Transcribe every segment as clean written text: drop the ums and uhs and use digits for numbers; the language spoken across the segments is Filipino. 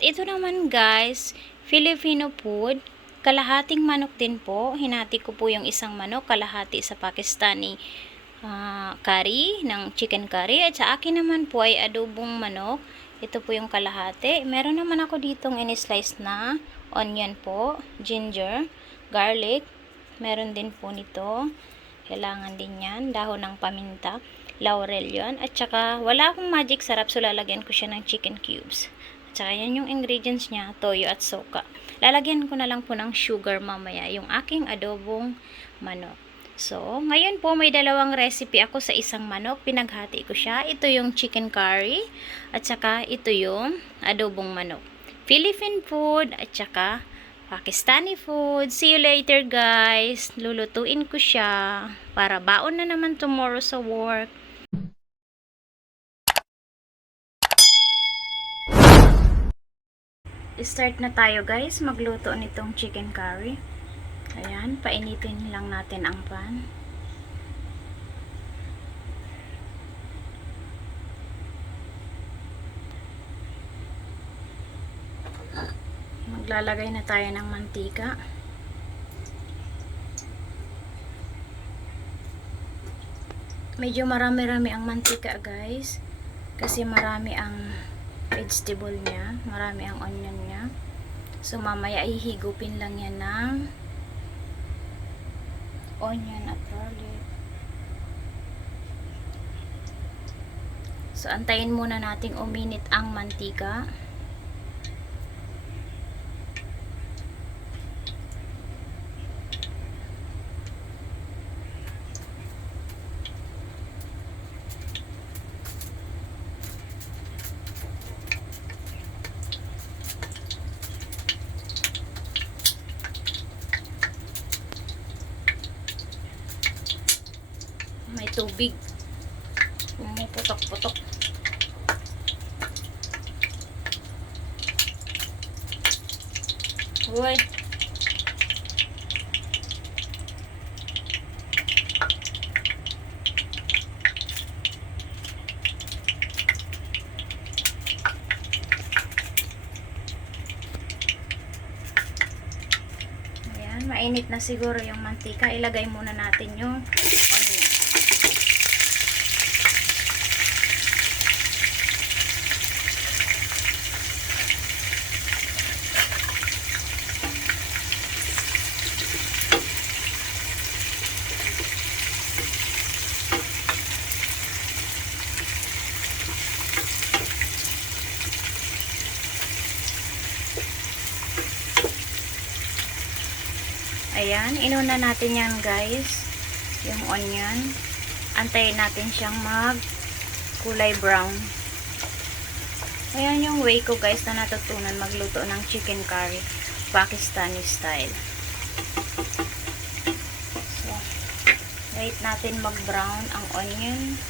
At ito naman guys, Filipino food. Kalahating manok din po. Hinati ko po yung isang manok, kalahati sa Pakistani curry, ng chicken curry. At sa akin naman po ay adobong manok. Ito po yung kalahati. Meron naman ako ditong in-slice na onion po, ginger, garlic. Meron din po nito. Kailangan din yan. Dahon ng paminta. Laurel yon. At saka, wala akong magic sarap, so lalagyan ko siya ng chicken cubes. At saka, yan yung ingredients niya, toyo at soka. Lalagyan ko na lang po ng sugar mamaya, yung aking adobong manok. So, ngayon po, may dalawang recipe ako sa isang manok. Pinaghati ko siya. Ito yung chicken curry. At saka, ito yung adobong manok. Philippine food. At saka, Pakistani food. See you later guys. Lulutuin ko siya para baon na naman tomorrow sa work. Start na tayo guys magluto nitong chicken curry. Ayan, painitin lang natin ang pan. Maglalagay na tayo ng mantika. Medyo marami-rami ang mantika guys, kasi marami ang vegetable niya, marami ang onion niya. So mamaya ihigupin lang yan ng onion at garlic. So antayin muna nating uminit ang mantika. May tubig. Pumuputok-putok. Uy. Ayan, mainit na siguro yung mantika. Ilagay muna natin yung onion. Ayan, inuna natin yan guys, yung onion. Antayin natin siyang mag kulay brown. Ayan yung way ko guys na natutunan magluto ng chicken curry Pakistani style. So, wait natin mag brown ang onion.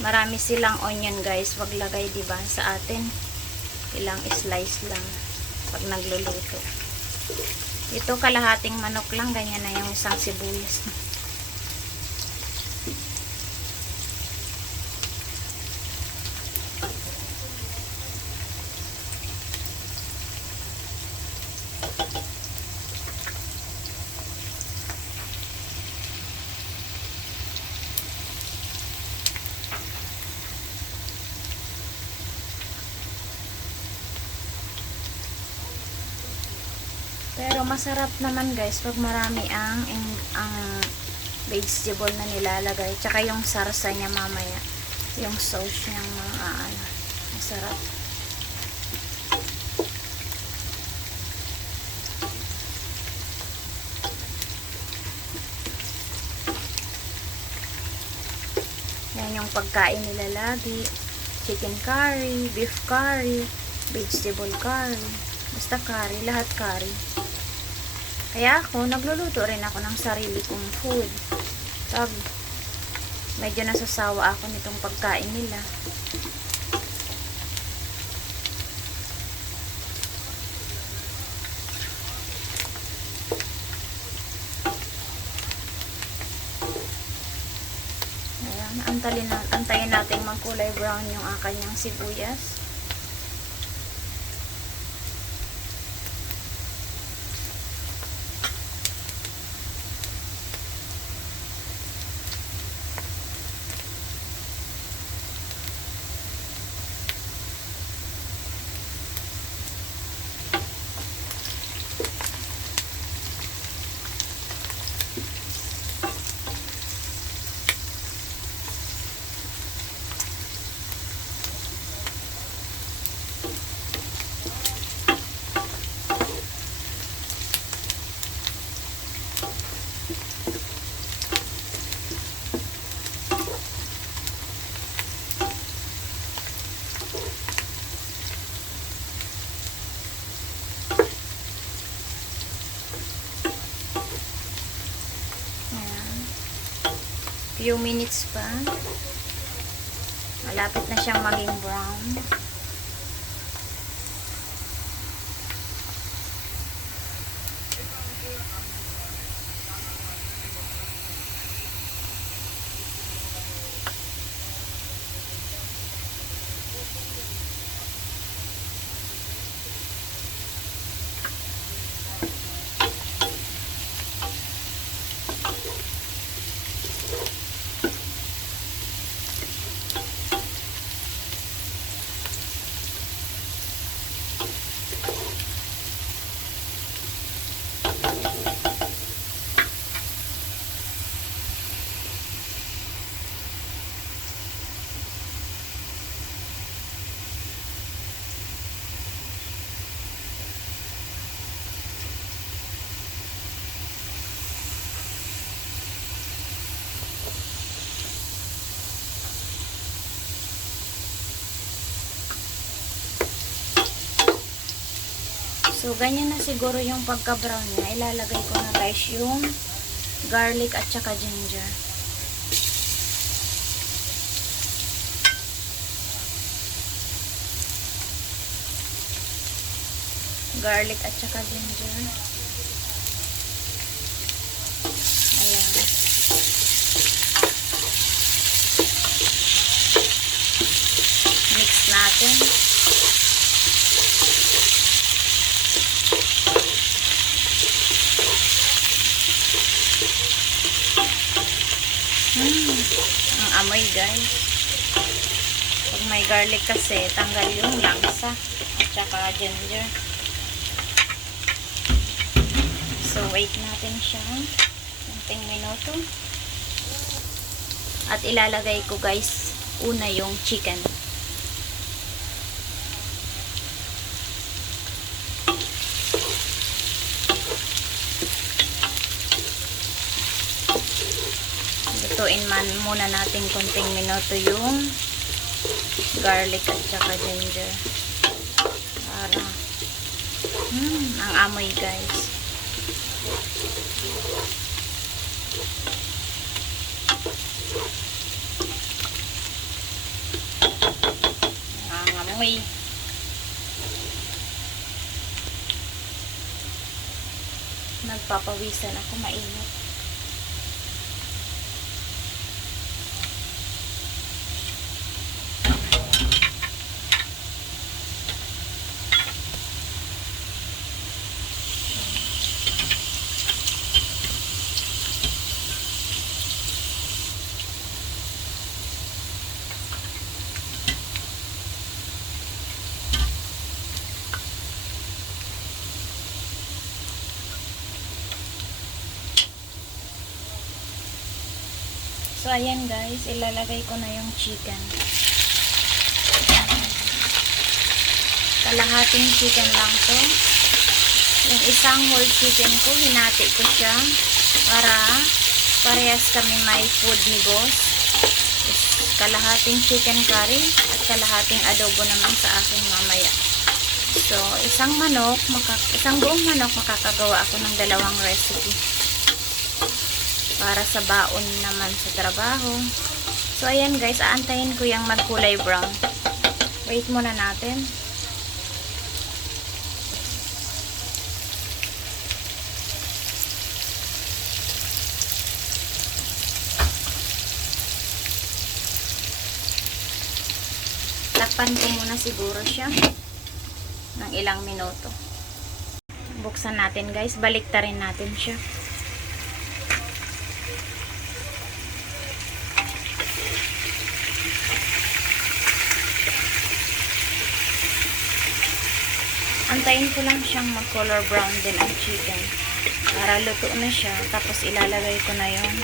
Marami silang onion guys, wag lagay diba sa atin. Ilang slice lang pag nagluluto. Ito kalahating manok lang, ganyan na yung isang sibuyas. Pero masarap naman guys pag marami ang vegetable na nilalagay. Tsaka yung sarsa niya mamaya. Yung sauce niya masarap. Yan yung pagkain nila lagi. Chicken curry, beef curry, vegetable curry. Basta curry, lahat curry. Kaya ako, nagluluto rin ako ng sarili kong food. Pag medyo nasasawa ako nitong pagkain nila. antayin natin magkulay brown yung kanyang sibuyas. Few minutes pa. Malapit na siyang maging brown. So, ganyan na siguro yung pagka-brown niya. Ilalagay ko na guys yung garlic at saka ginger. Garlic at saka ginger. Ayan. Mix natin. Ang amoy guys. Pag may garlic kasi, tanggal yung langsa at saka ginger. So, wait natin siya. Kunting minuto. At ilalagay ko guys, una yung chicken. Lutuin man muna natin konting minuto yung garlic at saka ginger. Para ang amoy guys. Ang amoy. Nagpapawisan ako, mainit. So, ayan guys, ilalagay ko na yung chicken. Kalahating chicken lang to. Yung isang whole chicken ko, hinati ko siya para parehas kami may food ni boss. Kalahating chicken curry at kalahating adobo naman sa akin mamaya. So, isang buong manok, makakagawa ako ng dalawang recipe. Para sa baon naman sa trabaho. So, ayan guys, aantayin ko yung magkulay brown. Wait muna natin. Takpan ko muna siguro siya ng ilang minuto. Buksan natin guys, baliktarin natin siya. Antayin ko lang siyang mag-color brown din ang chicken. Para luto na siya. Tapos ilalagay ko na yung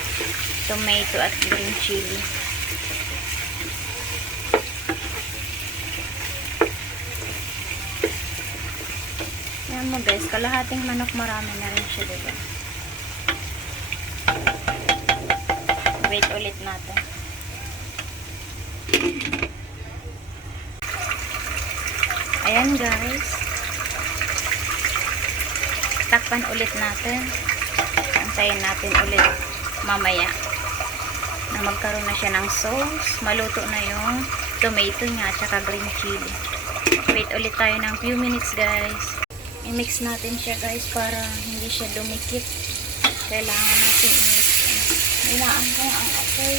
tomato at green chili. Yan mo guys. Kalahating manok, marami na rin siya, diba? Wait ulit natin. Ayan guys. Takpan ulit natin. Antayin natin ulit mamaya na magkaroon na siya ng sauce. Maluto na yung tomato niya at saka green chili. Wait ulit tayo ng few minutes guys. I-mix natin siya guys para hindi siya dumikit. Kailangan natin i-mix. Nilaan ko ang apoy.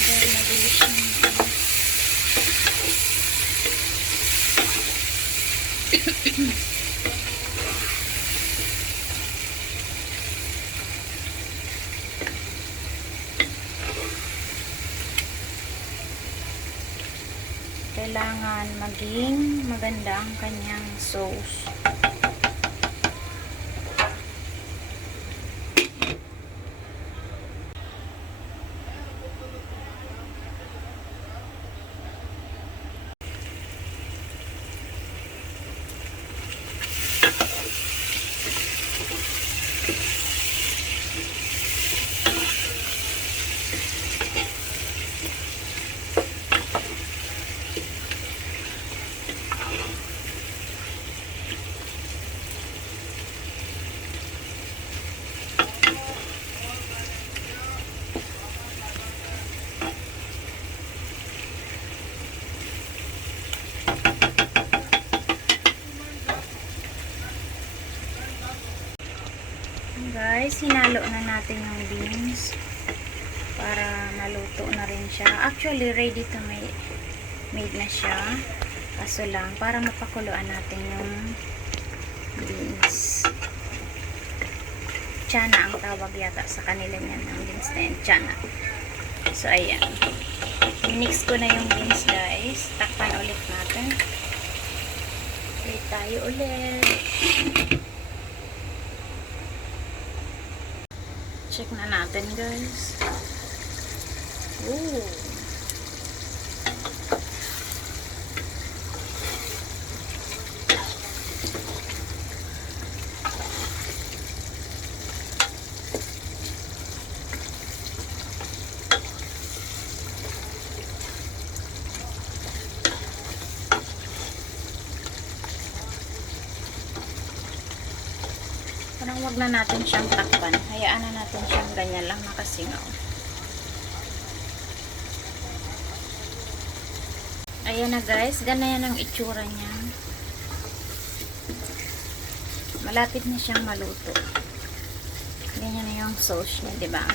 Dahil mabilis siyang kailangan maging maganda ang kanyang sauce. Guys, hinalo na natin yung beans para maluto na rin siya. Actually, ready to made na siya. Kaso lang, para mapakuluan natin yung beans. Chana ang tawag yata sa kanila niyan ng beans na yan. Chana. So, ayan. Mix ko na yung beans, guys. Takpan ulit natin. Wait tayo ulit. Check na natin guys. Ooh. Parang wag na natin siyang takpan. Hayaan na natin siyang ganyan lang nakasingaw. Ayan na guys. Ganyan ang itsura niya. Malapit na siyang maluto. Ganyan na yung sauce niya, diba?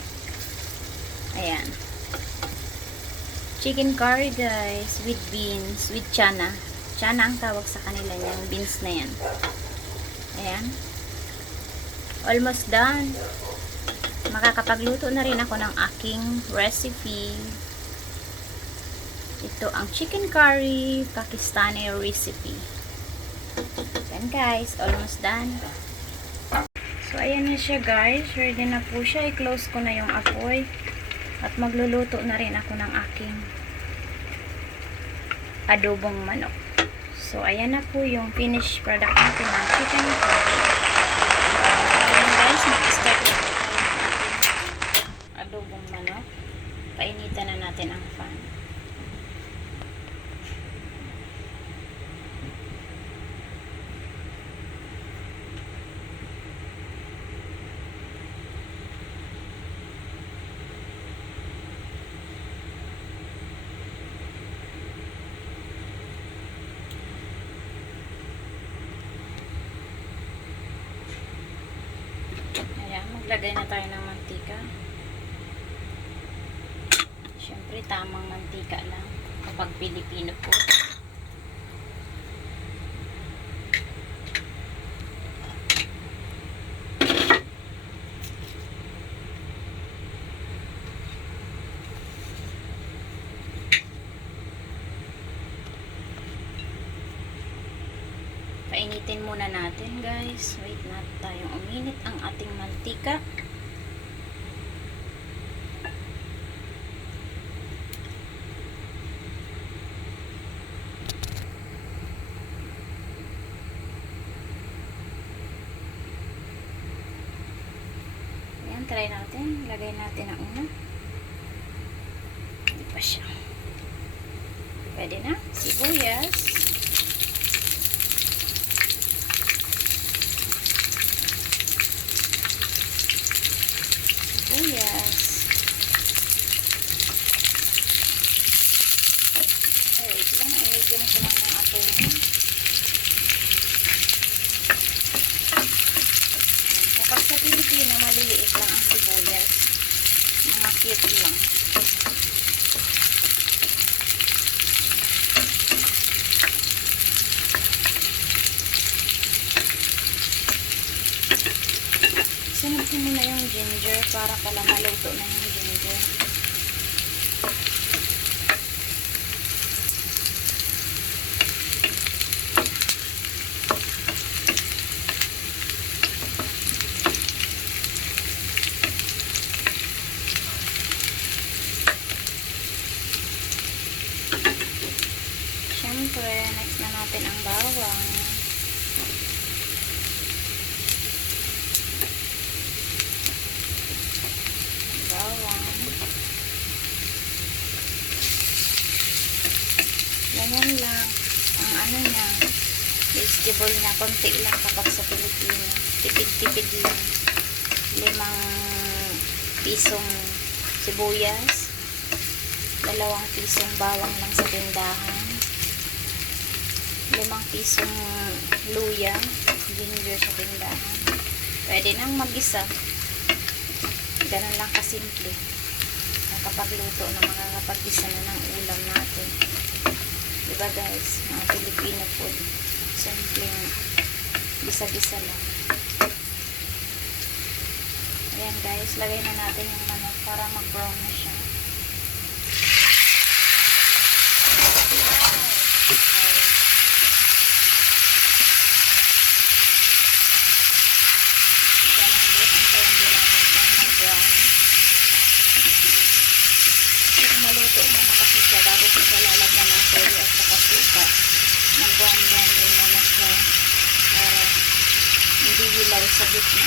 Ayan. Chicken curry guys. With beans. With chana. Chana ang tawag sa kanila niya. Yung beans na yan. Ayan. Almost done. Makakapagluto na rin ako ng aking recipe. Ito ang chicken curry Pakistani recipe. Yan guys, almost done. So ayan na siya guys. Ready na po siya. I-close ko na yung apoy. At magluluto na rin ako ng aking adobong manok. So ayan na po yung finished product natin ng chicken curry. Mag-start na tayo ng ating adobong manok. Painitan na natin ang pan. Maglagay na tayo ng mantika. Siyempre, tamang mantika lang kapag Pilipino po. Painitin muna natin guys. Wait natin tayong uminit ang ating mantika. Ayan, try natin. Lagay natin ang una. Hindi pa siya. Pwede na. Sibuyas. Sibuyas. Wait lang. I-medium ko lang ng apoy mo. Kapag sa Pilipino, maliliit lang ang sibuyas. Mga cute lang. Sinapin mo na yung ginger para pala maluto na yung ginger. Siyempre, next na natin ang bawang. Ganyan lang ang ano niya, vegetable niya, konti lang kapag sa Pilipino, tipid-tipid lang. 5 pisong sibuyas, 2 pisong bawang lang sa tindahan, 5 pisong luya, ginger sa tindahan. Pwede nang mag-isa. Ganun lang kasimple. Kapag luto na, makakapag-isa na ng ulam natin. Diba guys, mga Filipino food, simpleng bisa-bisa lang. Ayan guys, lagay na natin yung manok para mag-brown na siya. Maluto muna kasi siya bago ko siya lalagyan ng toyo at saka suka. Mag-brown-brown din muna siya para hindi hilaw sa gitna.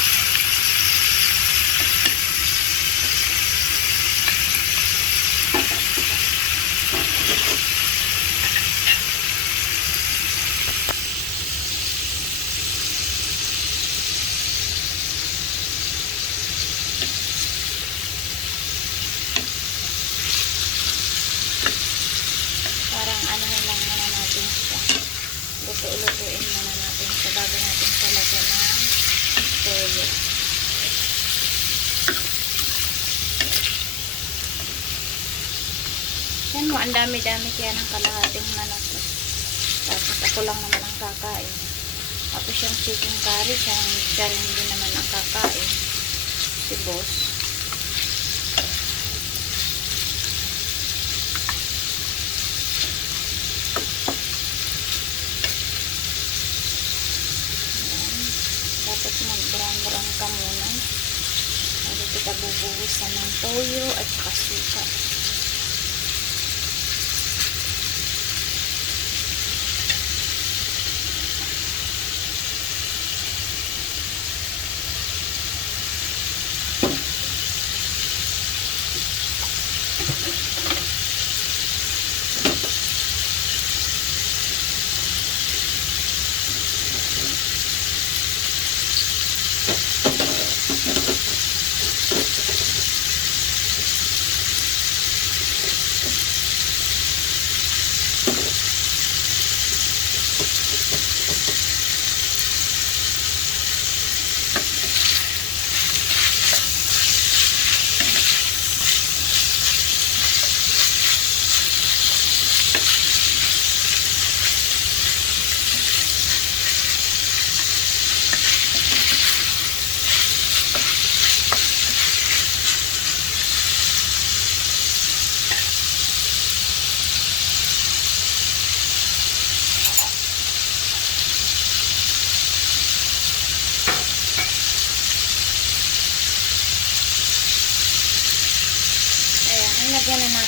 Parang ano na lang muna natin siya. Luto-lutuin muna natin siya bago natin siya lagyan ng toyo. Yan mo, ang dami-dami kaya ng kalahating manok. Tapos ako lang naman ang kakain. Tapos yung chicken curry, siya rin din naman ang kakain. Si boss. Tapos mag-brown-brown ka muna. Bago kita bubuhusan ng toyo at saka suka.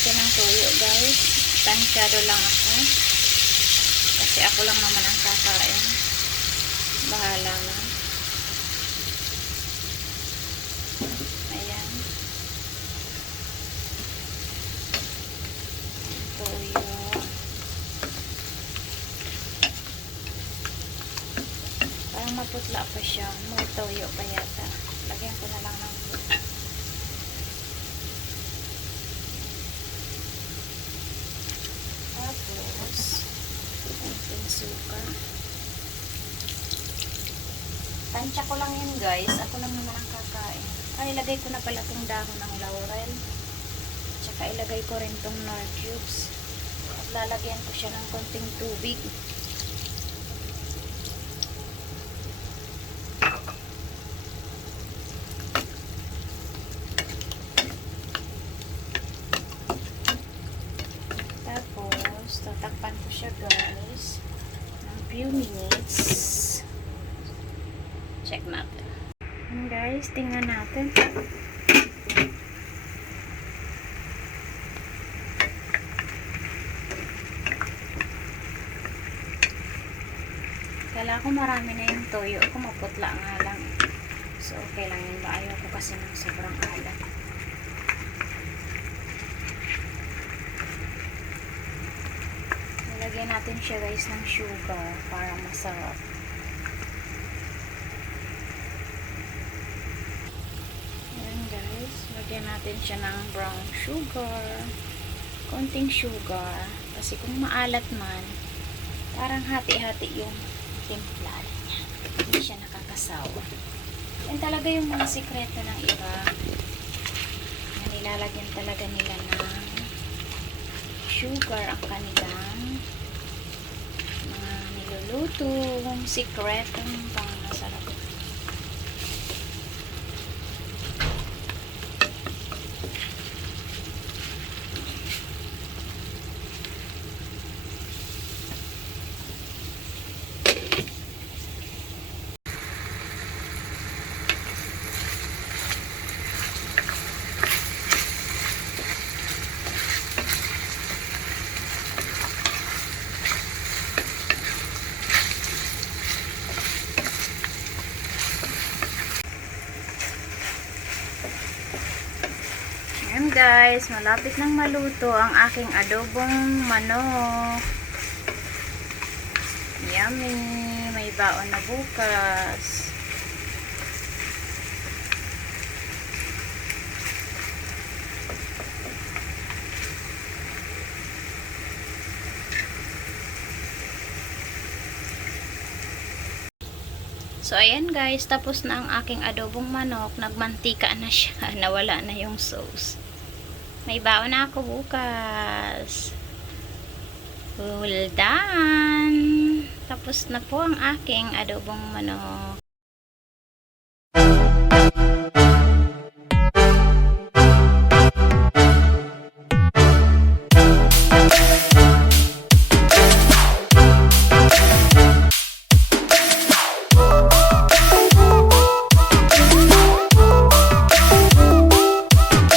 natin ng tuyo, guys. Tansyado lang ako. Kasi ako lang naman ang kakain. Bahala na. Ayan. Tuyo. Parang maputla pa siya. May toyo pa yata. Lagyan ko na lang ng tuyo. Tapos, konting suka. Tansya ko lang yun, guys. Ako lang naman ang kakain. Ay, ilagay ko na pala itong dahon ng laurel. Tsaka ilagay ko rin itong nor cubes. At lalagyan ko siya ng konting tubig. Tapos, tatakpan ko siya, guys, ng few minutes. Check natin. And guys, tingnan natin. Kala ko marami na yung toyo ko, maputla nga lang. So, okay lang yun ba? Ayaw ko kasi ng sobrang alat. Nilagyan natin siya, guys, ng sugar para masarap. Ayan, guys. Lagyan natin siya ng brown sugar. Konting sugar. Kasi kung maalat man, parang hati-hati yung timpla niya. Hindi siya nakakasawa. Yan talaga yung mga sikreto ng iba. Na nilalagyan talaga nila ng sugar ang kanilang mga niluluto. Sikretong pang masarap. Ayan, guys, malapit nang maluto ang aking adobong manok. Yummy! May baon na bukas. So, ayan, guys, tapos na ang aking adobong manok. Nagmantika na siya. Nawala na yung sauce. May baon na ako bukas. Well done! Tapos na po ang aking adobong manok.